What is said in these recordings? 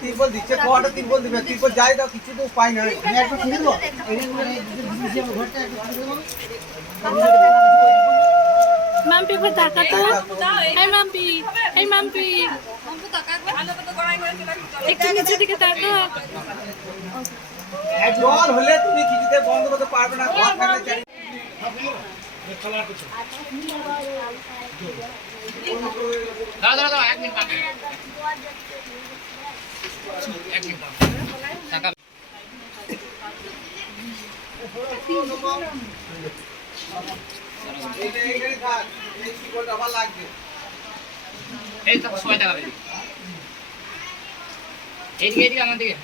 তিরপল দিচ্ছে কোয়াটা তিরপল দিবে? তিরপল যাই দাও কিছু তো উপায় নাই। একটু খুলে একটু খুলে দেবো। মাম্পি একবার তাকা তো। এই মাম্পি এই মাম্পি। একটু নিচের দিকে তাকা জল হলে তুমি কিছুতে বন্ধ করতে পারবে না ঘর থাকলে দাঁড়া দাঁড়া এক মিনিট। এই সবাই এইদিকে এইদিকে আমার দিকে।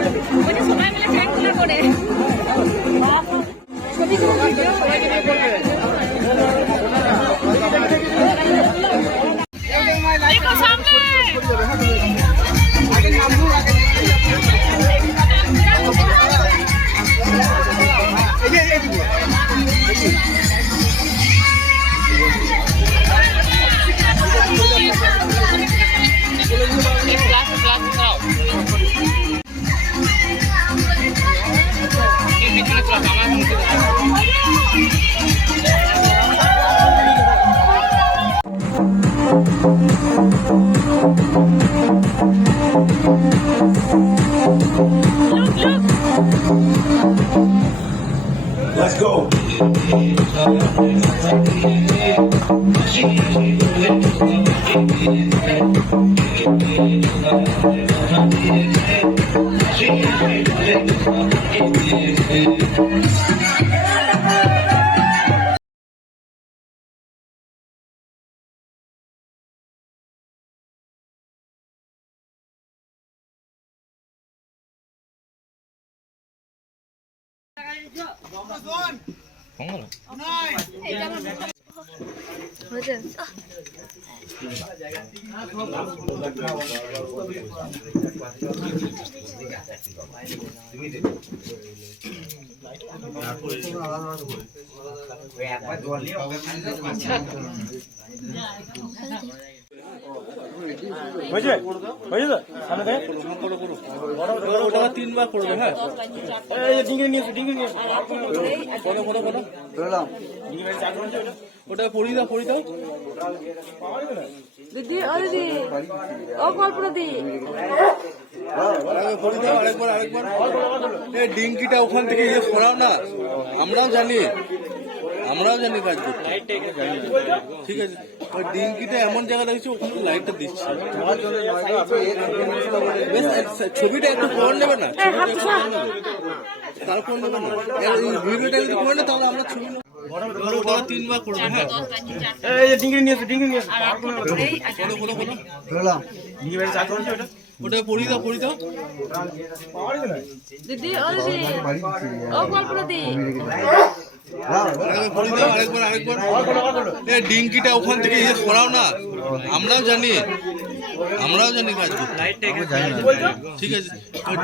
嗯。Let's go. একবার জল নিয়ে ওকে হয়েছে হয়েছে তো সামনে থেকে। ওটা তিনবার করবে হ্যাঁ এই যে ডিঙ্গি নিয়ে ডিঙ্গি নিয়ে বলো বলো বলো ওটা পড়ি দাও পড়ি দাও দিদি দিদি ও কল্পনা দি। পড়ি দাও আরেকবার আরেকবার এই ডিঙ্কিটা ওখান থেকে ইয়ে সরাও না আমরাও জানি আমরাও জানি কাজ করতে। ঠিক আছে? ওই ডিঙ্কিটা এমন জায়গা দেখছি ওখানে লাইটটা দিচ্ছে। বেশ, ছবিটা একটু পর নেবে না? ছবিটা একটু পর নেবে। তারপর নেবে না? ভিডিওটা যদি করে না তাহলে আমরা ছবি তিনবার করবে হ্যাঁ। এই ডিঙ্গি নিয়ে ডিঙ্কিটা ওখান থেকে সরাও না আমরাও জানি। আমরাও জানি কাজ ঠিক আছে।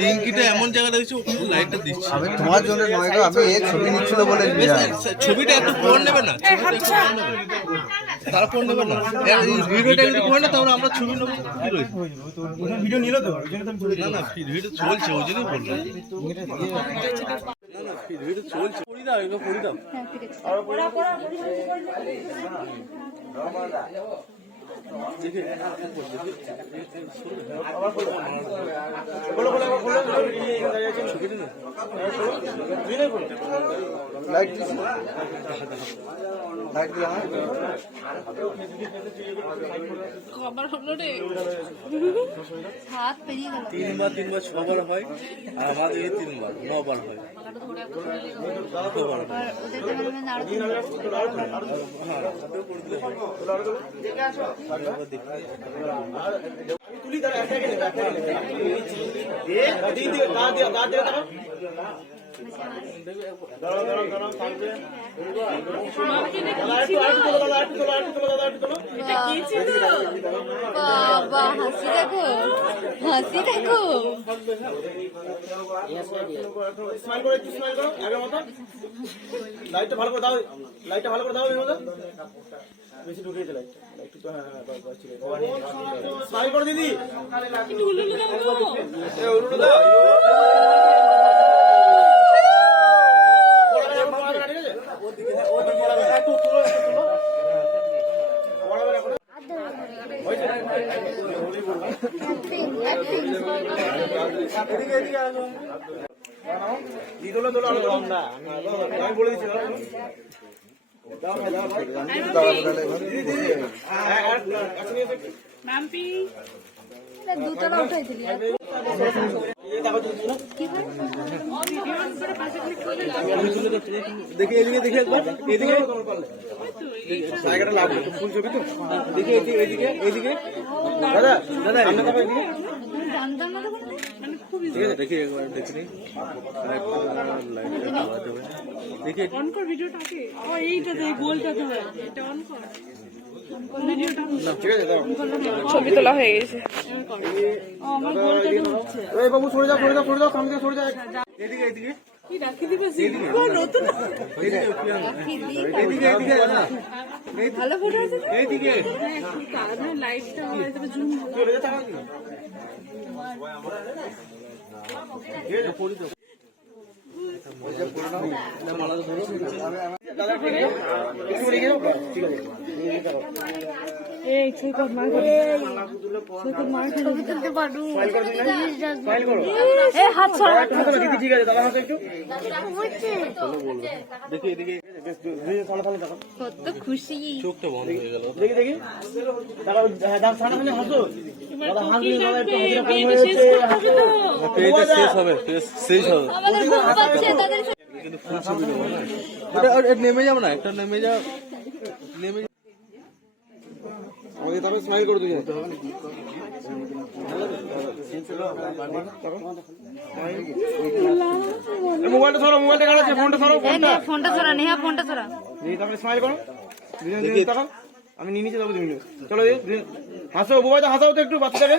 ডিঙ্কিটা এমন জায়গা দেখছি ওখানে লাইটটা দিচ্ছে। আমি তোমার জন্য নয় গো আমি এই ছবি নিচ্ছিল বলে ছবিটা একটু পর নেবে না। নেবে। তারপর নেবে না। এই ভিডিওটা যদি করে না তাহলে আমরা ছবি নেব। ভিডিও নিল তো? না না ভিডিও চলছে ওই জন্যই বললাম। ভিডিও চলছে পড়ি দাও এগুলো পড়ি দাও দেখে লাইট দিছি লাইট হ্যাঁ? তিনবার তিনবার ছবার হয় আমাদের তিনবার নবার হয় হয়। হ্যাঁ, হয়। তুলি এ দিদি দিকে গা দিয়ে গা দিয়ে বাবা হাসি দেখো হাসি দেখো লাইটটা ভালো করে দাও লাইটটা ভালো করে দাও বেশি ঢুকিয়ে হ্যাঁ স্মাইল করো দিদি দাও পড়াবে না, পড়াবে না, ঠিক আছে? একটু তুলো, একটু তুলো। পড়াবে না, পড়াবে না। হয়েছে? এদিকে, এদিকে আসো। দিয়ে তোলো, তোলো, আরও কম না। আমি বলে দিচ্ছি দাও, দাও ভাই, দাও ভাই। দিদি, দিদি। হ্যাঁ, হ্যাঁ, একশো নিয়ে এসো একটু। মাম্পি দুতলা উঠাইছিলি এই দেখো, এদিকে দেখি একবার। এদিকে। জায়গাটা লাগবে ফুল ছবি তো। দেখি এদিকে এদিকে এদিকে। দাদা, দাদা এদিকে। জানতাম না তখন ঠিক আছে দেখি একবার দেখি নি। লাইটটা লাগাতে হবে দেখি। অন কর ভিডিওটাকে। ও এইটা দে গোলটাতে এটা অন কর। ভিডিওটা ঠিক আছে, দাও। ছবি তোলা হয়ে গেছে। ও আমার গোলটাতে হচ্ছে এই বাবু সরে যাও সরে যাও সরে যাও সামনে সরে যাও এদিকে এদিকে। কি রাখি দিবে ও নতুন। এদিকে এদিকে এদিকে দাদা ভালো ফটো আছে এইদিকে হ্যাঁ লাইটটা জুম ঠিক আছে একটু রেখে দাও ঠিক আছে এই সৈকত মার সৈকত মার ছবি তুলতে পারব ফাইল করে দিন ফাইল করো। এ হাত ছাড়া। দিদি ঠিক আছে দাদা হাতে একটু। দেখি এদিকে বেশ, দিদি সামনে সামনে দেখো। কত খুশি। চোখটা বন্ধ হয়ে গেল। দেখি দেখি। দাদা দাদা সামনে সামনে হাসো। দাদা হাসি দাদা একটু হাসি পেজটা শেষ হবে পেজটা শেষ হবে পেজ শেষ হবে। আমাদের ঘুম পাচ্ছে তাদের কিন্তু ফুল ছবি দেবো না এটা নেমে যাও না একটা নেমে যাও নেমে যাও। আমাকে তবে স্মাইল করে দিই মোবাইলটা ধরো মোবাইলটা কাটাচ্ছে ফোনটা ধরো ফোনটা। ফোনটা ছড়া নেহা ফোনটা দিদি তারপরে স্মাইল করো। দুজন দুজন তাকাও। আমি নিয়ে নিচে যাব চলো হাসো বুবাইটা হাসাও তো একটু বাচ্চাটাকে।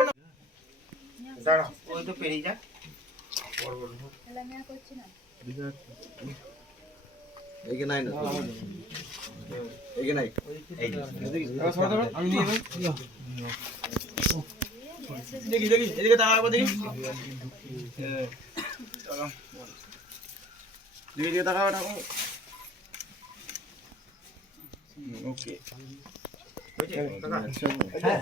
দিচ্ছে একে একে নে। একটা কথা আরে বাবা বসে যা না আবার দাঁড়া একবার দাঁড়া হ্যাঁ।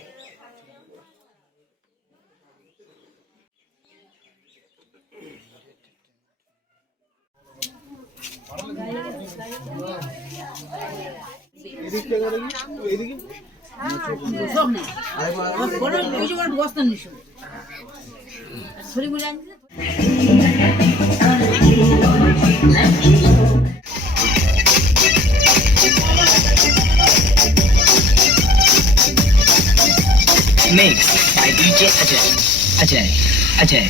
Mix by DJ Ajay. Ajay. Ajay.